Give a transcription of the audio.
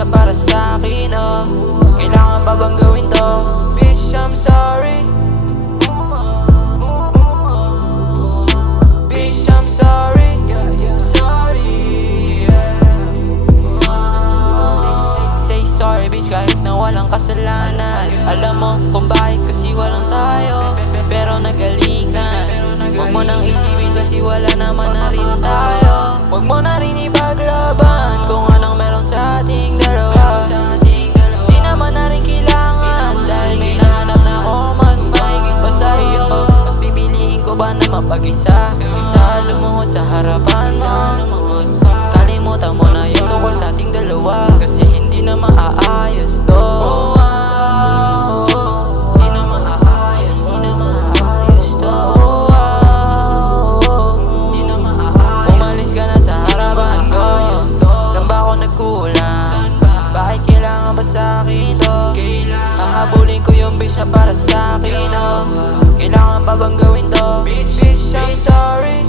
na para sa'kin, oh. Kailangan pa bang gawin to? Bitch, I'm sorry. Bitch, I'm sorry. Say sorry, bitch, kahit na walang kasalanan. Alam mo kung bakit, kasi walang tayo, pero nagalikan. Huwag mo nang isipin kasi wala naman na rin tayo. Huwag mo na rin ipaglaban kung anong meron sa ating dalawa. Di naman na rin kailangan, dahil may nahanap na ako mas mahigit pa sa'yo. Mas pipiliin ko ba na mapag-isa kaysa lumuhod sa harapan mo? Kalimutan mo na yung tungkol sa ating dalawa, kasi hindi na maaayos to. Bakit kailangan ba sa'kin to? Hahabulin ko yung bitch na para sa'kin, oh. Kailangan pa bang gawin to? Bitch, I'm sorry.